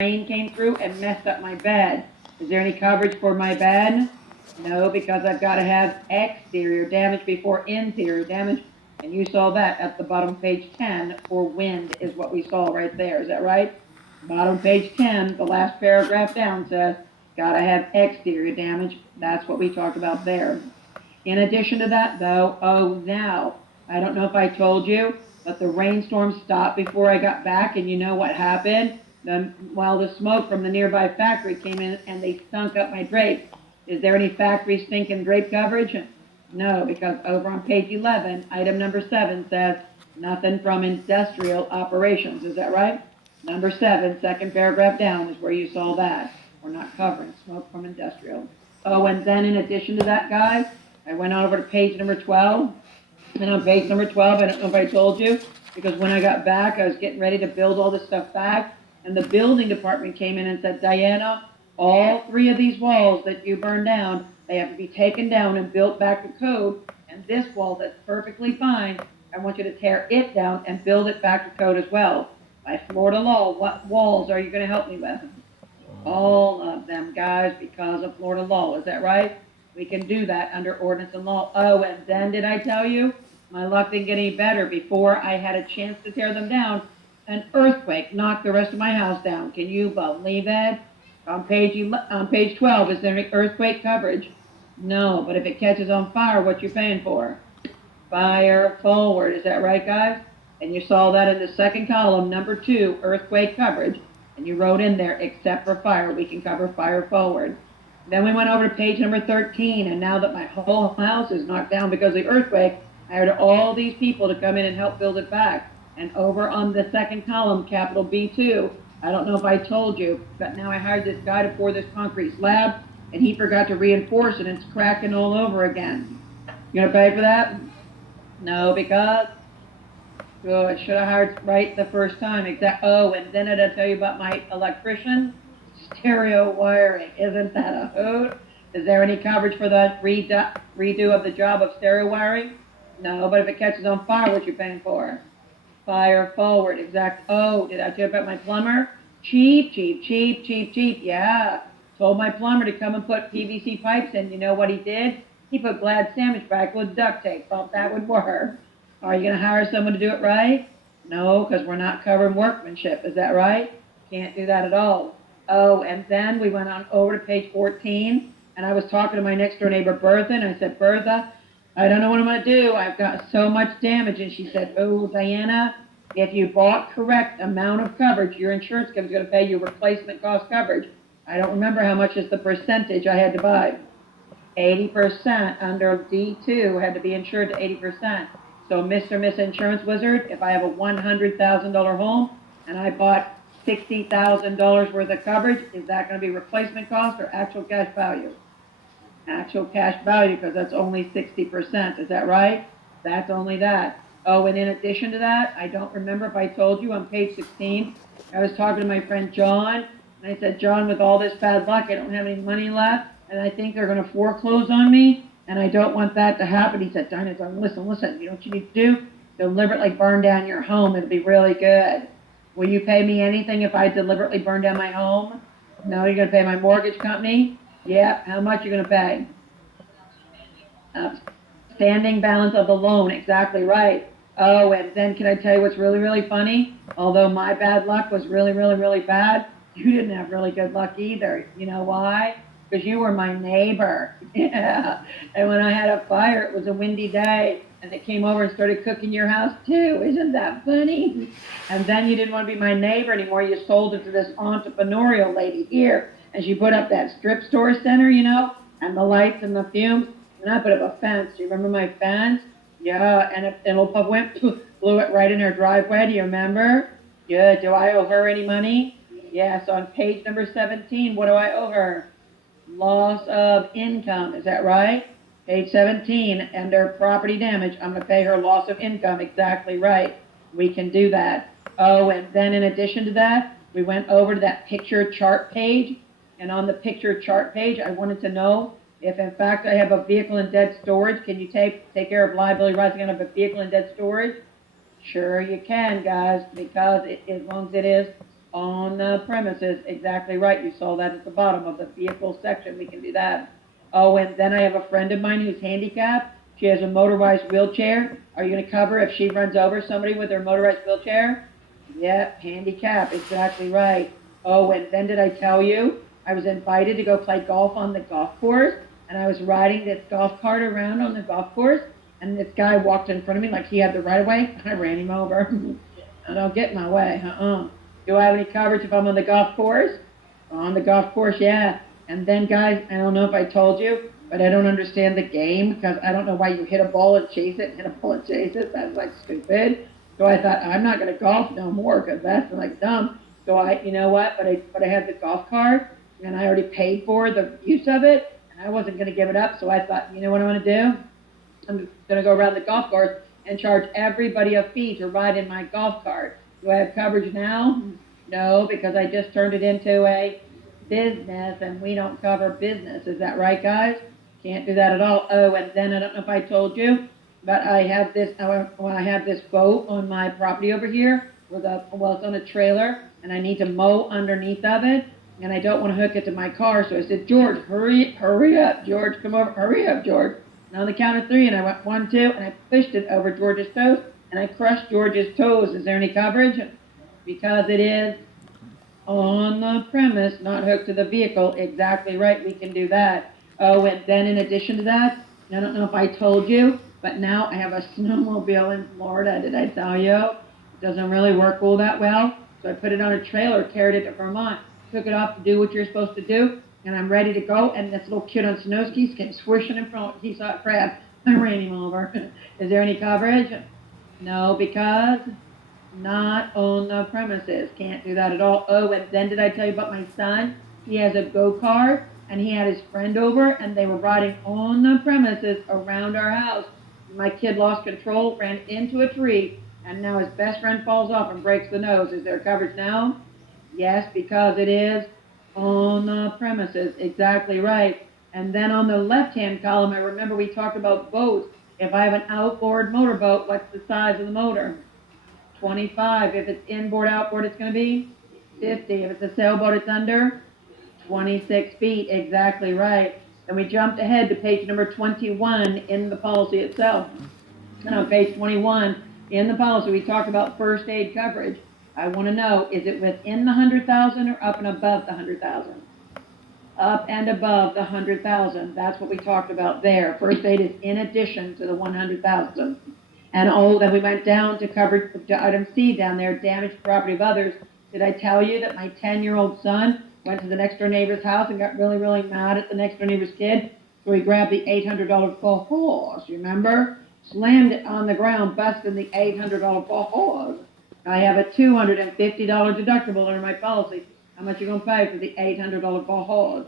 rain came through and messed up my bed. Is there any coverage for my bed? No, because I've got to have exterior damage before interior damage. And you saw that at the bottom of page 10 for wind is what we saw right there. Is that right? Bottom of page 10, the last paragraph down says, got to have exterior damage. That's what we talked about there. In addition to that, though, now, I don't know if I told you, but the rainstorm stopped before I got back, and you know what happened? The smoke from the nearby factory came in and they stunk up my drapes. Is there any factory stinking drape coverage? No, because over on page 11, item number 7 says nothing from industrial operations. Is that right? Number 7, second paragraph down is where you saw that. We're not covering smoke from industrial. Oh, and then in addition to that, guys, I went over to page number 12. And on page number 12, I don't know if I told you, because when I got back, I was getting ready to build all this stuff back. And the building department came in and said, Diana, all 3 of these walls that you burned down, they have to be taken down and built back to code. And this wall that's perfectly fine, I want you to tear it down and build it back to code as well. By Florida law, what walls are you going to help me with? All of them, guys, because of Florida law. Is that right? We can do that under ordinance and law. Oh, and then did I tell you? My luck didn't get any better. Before I had a chance to tear them down, an earthquake knocked the rest of my house down. Can you believe it? On page 12, is there any earthquake coverage? No, but if it catches on fire, what you paying for? Fire forward. Is that right, guys? And you saw that in the second column, number 2, earthquake coverage. And you wrote in there, except for fire, we can cover fire forward. Then we went over to page number 13, and now that my whole house is knocked down because of the earthquake, I hired all these people to come in and help build it back. And over on the second column, capital B2, I don't know if I told you, but now I hired this guy to pour this concrete slab, and he forgot to reinforce it, and it's cracking all over again. You gonna pay for that? No, because good. Should have hired right the first time. Oh, and then did I tell you about my electrician? Stereo wiring. Isn't that a hoot? Is there any coverage for the redo of the job of stereo wiring? No, but if it catches on fire, what you paying for? Fire forward. Oh, did I tell you about my plumber? Cheap, cheap, cheap, cheap, cheap. Yeah. Told my plumber to come and put PVC pipes in. You know what he did? He put Glad sandwich back with duct tape. Thought that would work. Are you going to hire someone to do it right? No, because we're not covering workmanship. Is that right? Can't do that at all. Oh, and then we went on over to page 14, and I was talking to my next door neighbor, Bertha, and I said, Bertha, I don't know what I'm going to do. I've got so much damage. And she said, oh, Diana, if you bought correct amount of coverage, your insurance company's going to pay you replacement cost coverage. I don't remember how much is the percentage I had to buy. 80% under D2 had to be insured to 80%. So Mr. Miss Insurance Wizard, if I have a $100,000 home and I bought $60,000 worth of coverage, is that going to be replacement cost or actual cash value? Actual cash value, because that's only 60%. Is that right? That's only that. Oh, and in addition to that, I don't remember if I told you on page 16, I was talking to my friend John, and I said, John, with all this bad luck, I don't have any money left, and I think they're going to foreclose on me, and I don't want that to happen. He said, Dinah, listen, you know what you need to do? Deliberately burn down your home. It'll be really good. Will you pay me anything if I deliberately burn down my home? No, you're going to pay my mortgage company? Yeah, how much are you going to pay? Standing balance of the loan, exactly right. Oh, and then can I tell you what's really, really funny? Although my bad luck was really, really, really bad, you didn't have really good luck either. You know why? Because you were my neighbor. Yeah. And when I had a fire, it was a windy day, and they came over and started cooking your house too. Isn't that funny? And then you didn't want to be my neighbor anymore. You sold it to this entrepreneurial lady here, and she put up that strip store center, you know, and the lights and the fumes. And I put up a fence. Do you remember my fence? Yeah, and an old pup went, blew it right in her driveway. Do you remember? Yeah, do I owe her any money? Yeah, so on page number 17, what do I owe her? Loss of income, is that right? Page 17, under property damage, I'm going to pay her loss of income, exactly right. We can do that. Oh, and then in addition to that, we went over to that picture chart page, and on the picture chart page, I wanted to know if in fact I have a vehicle in dead storage, can you take care of liability rising out of a vehicle in dead storage? Sure you can, guys, because as long as it is On the premises, exactly right. You saw that at the bottom of the vehicle section. We can do that. Oh, and then I have a friend of mine who's handicapped. She has a motorized wheelchair. Are you going to cover if she runs over somebody with her motorized wheelchair? Yep, handicap, exactly right. Oh, and then did I tell you I was invited to go play golf on the golf course, and I was riding this golf cart around on the golf course, and this guy walked in front of me like he had the right of way. I ran him over. I don't get in my way. Do I have any coverage if I'm on the golf course? On the golf course, yeah. And then, guys, I don't know if I told you, but I don't understand the game because I don't know why you hit a ball and chase it, hit a ball and chase it. That's like stupid. So I thought I'm not going to golf no more because that's like dumb. So you know what? But I had the golf cart and I already paid for the use of it, and I wasn't going to give it up. So I thought, you know what I'm going to do? I'm going to go around the golf course and charge everybody a fee to ride in my golf cart. Do I have coverage now? No, because I just turned it into a business and we don't cover business. Is that right, guys? Can't do that at all. Oh, and then I don't know if I told you, but I have this. Well, I have this boat on my property over here well, it's on a trailer, and I need to mow underneath of it, and I don't want to hook it to my car. So I said, George, hurry up, George, come over, hurry up, George. And on the count of three, and I went 1, 2, and I pushed it over George's toes, and I crushed George's toes. Is there any coverage? Because it is on the premise, not hooked to the vehicle. Exactly right, we can do that. Oh, and then in addition to that, I don't know if I told you, but now I have a snowmobile in Florida. Did I tell you? It doesn't really work all that well, so I put it on a trailer, carried it to Vermont, took it off to do what you're supposed to do, and I'm ready to go. And this little kid on snow skis came swishing in front. He saw a crab. I ran him over. Is there any coverage? No, because not on the premises. Can't do that at all. Oh, and then did I tell you about my son? He has a go-kart, and he had his friend over, and they were riding on the premises around our house. My kid lost control, ran into a tree, and now his best friend falls off and breaks the nose. Is there coverage now? Yes, because it is on the premises. Exactly right. And then on the left-hand column, I remember we talked about boats. If I have an outboard motorboat, what's the size of the motor? 25. If it's inboard, outboard, it's going to be 50. If it's a sailboat, it's under 26 feet. Exactly right. And we jumped ahead to page number 21 in the policy itself. And on page 21 in the policy, we talk about first aid coverage. I want to know, is it within the 100,000 or up and above the 100,000? Up and above the 100,000. That's what we talked about there. First aid is in addition to the 100,000. And oh, then we went down to cover to item C down there, damaged property of others. Did I tell you that my 10-year-old son went to the next door neighbor's house and got really, really mad at the next door neighbor's kid? So he grabbed the $800 ball hose, you remember? Slammed it on the ground, busting the $800 ball hose. I have a $250 deductible under my policy. How much are you going to pay for the $800 ball hose?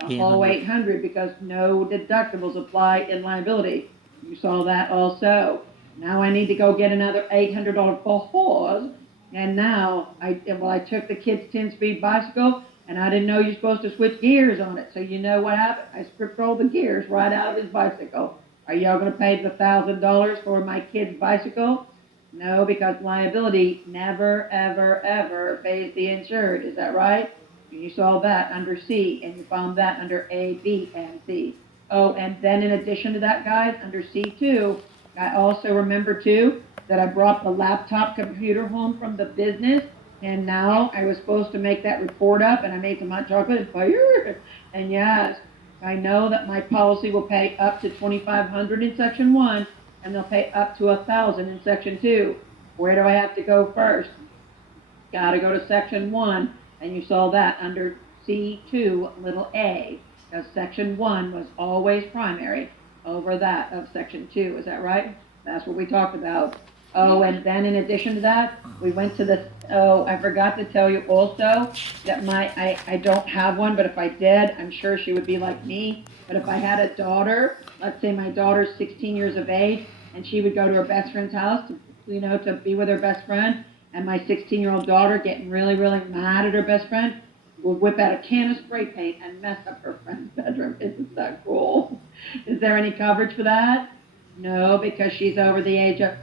A whole 800 because no deductibles apply in liability. You saw that also. Now I need to go get another $800 for hose. And now I took the kid's 10-speed bicycle, and I didn't know you're supposed to switch gears on it. So you know what happened? I stripped all the gears right out of his bicycle. Are y'all going to pay the $1,000 for my kid's bicycle? No, because liability never, ever, ever pays the insured. Is that right? You saw that under C, and you found that under A, B, and C. Oh, and then in addition to that, guys, under C2, I also remember, too, that I brought the laptop computer home from the business, and now I was supposed to make that report up, and I made some hot chocolate and fire. And yes, I know that my policy will pay up to $2,500 in Section 1, and they'll pay up to $1,000 in Section 2. Where do I have to go first? Got to go to Section 1, and you saw that under C2, little a, because Section 1 was always primary over that of Section 2. Is that right? That's what we talked about. Oh, and then in addition to that, we went to the, oh, I forgot to tell you also that I don't have one, but if I did, I'm sure she would be like me. But if I had a daughter, let's say my daughter's 16 years of age, and she would go to her best friend's house to be with her best friend, and my 16-year-old daughter getting really, really mad at her best friend, would whip out a can of spray paint and mess up her friend's bedroom. Isn't that cool? Is there any coverage for that? No, because she's over the age of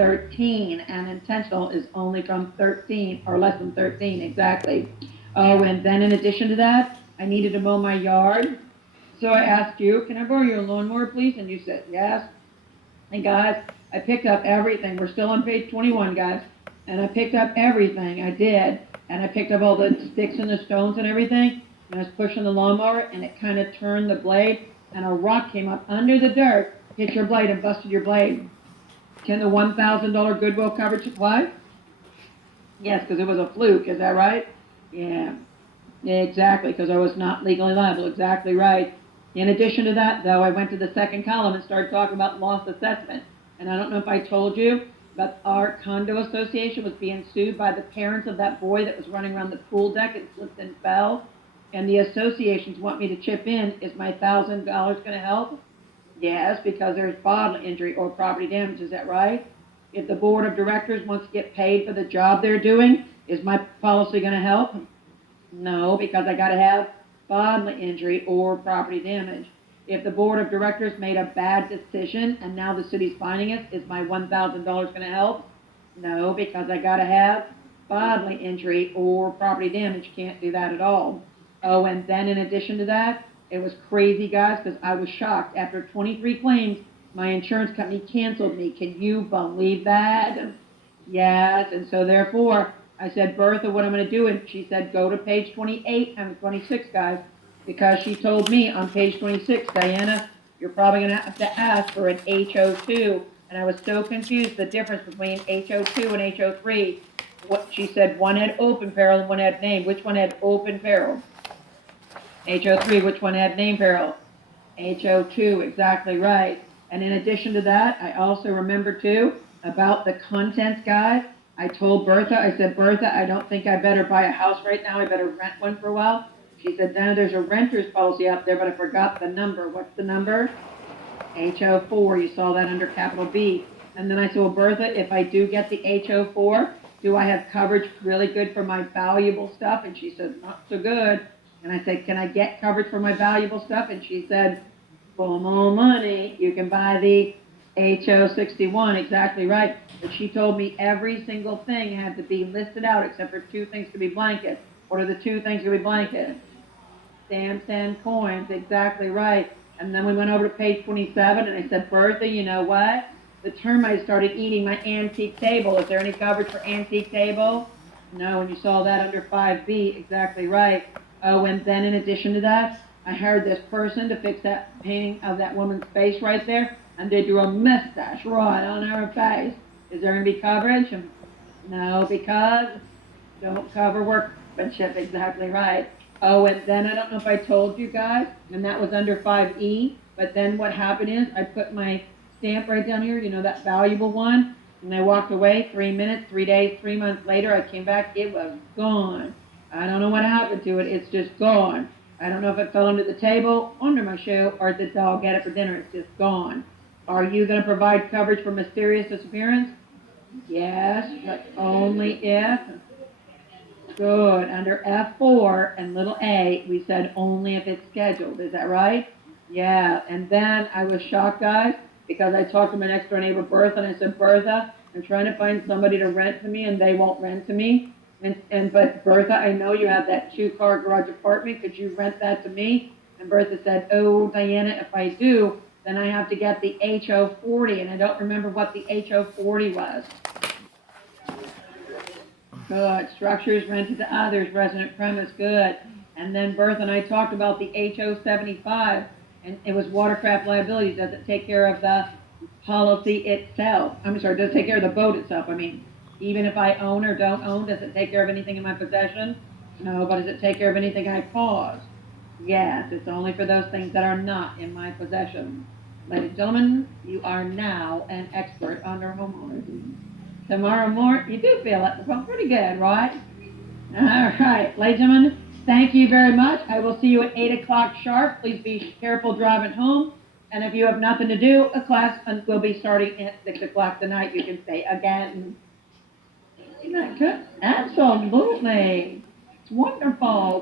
13, and intentional is only from 13 or less than 13, exactly. Oh, and then in addition to that, I needed to mow my yard. So I asked you, can I borrow your lawnmower, please? And you said yes. And guys, I picked up everything. We're still on page 21, guys. And I picked up everything. I did. And I picked up all the sticks and the stones and everything. And I was pushing the lawnmower, and it kind of turned the blade. And a rock came up under the dirt, hit your blade, and busted your blade. Can the $1,000 Goodwill coverage apply? Yes, because it was a fluke. Is that right? Yeah. Exactly, because I was not legally liable. Exactly right. In addition to that, though, I went to the second column and started talking about loss assessment. And I don't know if I told you, but our condo association was being sued by the parents of that boy that was running around the pool deck and slipped and fell. And the associations want me to chip in. Is my $1,000 going to help? Yes, because there's bodily injury or property damage. Is that right? If the board of directors wants to get paid for the job they're doing, is my policy going to help? No, because I gotta have bodily injury or property damage. If the board of directors made a bad decision and now the city's finding us, is my $1,000 gonna help? No, because I gotta have bodily injury or property damage. Can't do that at all. Oh, and then in addition to that, it was crazy, guys, because I was shocked. After 23 claims, my insurance company canceled me. Can you believe that? Yes, and so therefore, I said, Bertha, what I'm going to do? And she said, go to page 28 and 26, guys, because she told me on page 26, Diana, you're probably going to have to ask for an HO2. And I was so confused, the difference between HO2 and HO3. What she said, one had open peril and one had name. Which one had open peril? HO3, which one had name peril? HO2, exactly right. And in addition to that, I also remember too about the contents, guys. I told Bertha, I said, Bertha, I don't think I better buy a house right now. I better rent one for a while. She said, Dana, there's a renter's policy out there, but I forgot the number. What's the number? HO4. You saw that under capital B. And then I said, well, Bertha, if I do get the HO4, do I have coverage really good for my valuable stuff? And she said, not so good. And I said, can I get coverage for my valuable stuff? And she said, for more money, you can buy the HO61, exactly right. But she told me every single thing had to be listed out except for two things to be blanket. What are the two things to be blanket? Stamps and coins, exactly right. And then we went over to page 27, and I said, Bertha, you know what? The termites started eating my antique table. Is there any coverage for antique table? No, and you saw that under 5B, exactly right. Oh, and then in addition to that, I hired this person to fix that painting of that woman's face right there, and they drew a mustache right on her face. Is there going to be coverage? No, because don't cover workmanship, exactly right. Oh, and then I don't know if I told you guys, and that was under 5E, but then what happened is I put my stamp right down here, you know, that valuable one, and I walked away 3 minutes, 3 days, 3 months later, I came back, it was gone. I don't know what happened to it, it's just gone. I don't know if it fell under the table, under my shoe, or did the dog get it for dinner, it's just gone. Are you going to provide coverage for mysterious disappearance? Yes, but only if. Good. Under F4 and little a, we said only if it's scheduled. Is that right? Yeah. And then I was shocked, guys, because I talked to my next door neighbor, Bertha, and I said, Bertha, I'm trying to find somebody to rent to me, and they won't rent to me. But Bertha, I know you have that 2-car garage apartment. Could you rent that to me? And Bertha said, oh, Diana, if I do, then I have to get the HO40, and I don't remember what the HO40 was. Good. Structures rented to others, resident premise, good. And then Bertha and I talked about the HO75, and it was watercraft liability. Does it take care of the policy itself? I'm sorry, does it take care of the boat itself? I mean, even if I own or don't own, does it take care of anything in my possession? No, but does it take care of anything I cause? Yes, it's only for those things that are not in my possession. Ladies and gentlemen, you are now an expert under homeowners. Tomorrow morning, you do feel it. Well, pretty good, right? All right, ladies and gentlemen, thank you very much. I will see you at 8 o'clock sharp. Please be careful driving home. And if you have nothing to do, a class will be starting at 6 o'clock tonight. You can say again. Isn't that good? Absolutely. It's wonderful.